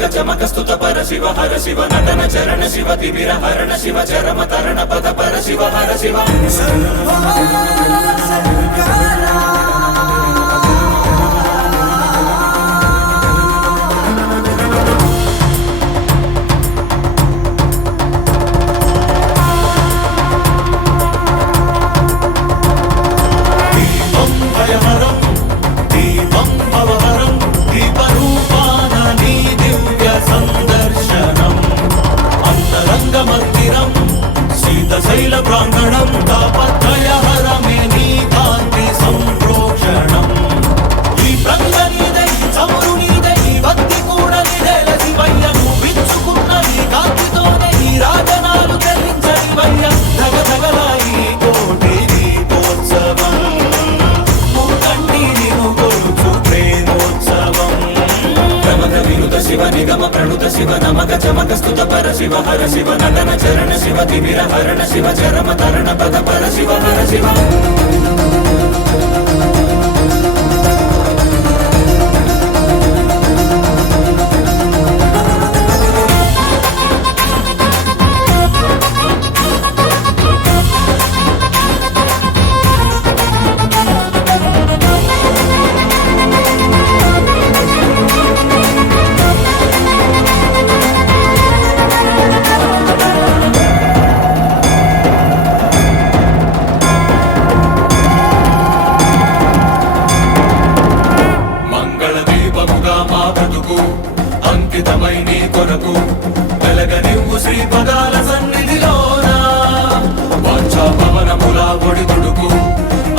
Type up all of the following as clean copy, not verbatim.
చమక చమక స్తుత పర శివ హర శివ నటన చరణ శివ తిమిర హరణ శివ చరమ తరణ పద పర శివ హర శివ శైల ప్రాంగణం తాపత్రయహరమే నీ కాంతి సంప్రోక్షణం ఈ ప్రంగ నీదే ఈ చమురు నీదే ఈ భక్తి కూడా నీదేల శివయ్య నువ్వు విచ్చుకున్న ఈ కాంతితోనే ఈ రాజనాలు చెల్లించనివయ్య ధగ ధగల ఈ కోటి దీపోత్సవం మూకంటి నిను కొలుచు ప్రేమోత్సవం ప్రమద విరుద శివ నిగమ ప్రణుత శివ నమక చమక స్తుత పర శివ హర శివ నటన చరణ శివ తిమిర హరణ శివ చరమ తరణ పద పర శివ హర శివ అంకితమై నీ కొరకు వెలగనివ్వు శ్రీ పదాల సన్నిధిలోన వాంఛా పవనముల ఒడిదుడుకు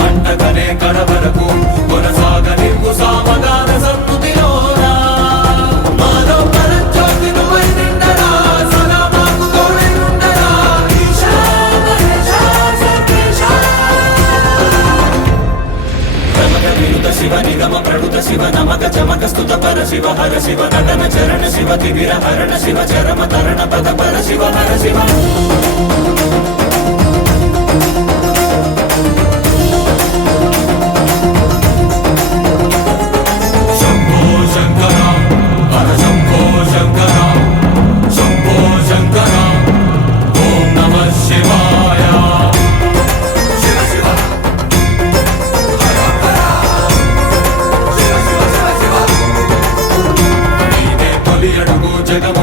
అంటగనే కడవరకు కొనసాగనివ్వు సామగాన సన్నుతిలోన మాలో పరజ్యోతి నువ్వై నిండరా సదా మాకు తోడై ఉండరా ఈశా మహేశా సర్వేశా ప్రమద విరుద శివ నిగమ ప్రణుత శివ నమక చమక స్తుత పర శివ హర శివ నటన చరణ శివ తిమిర హరణ శివ చరమ తరణ పద పర శివ హర శివ శంభో శంకర హర శంభో శంకర శంభో శంకర ఓం నమః శివాయ శివ శివ జగమ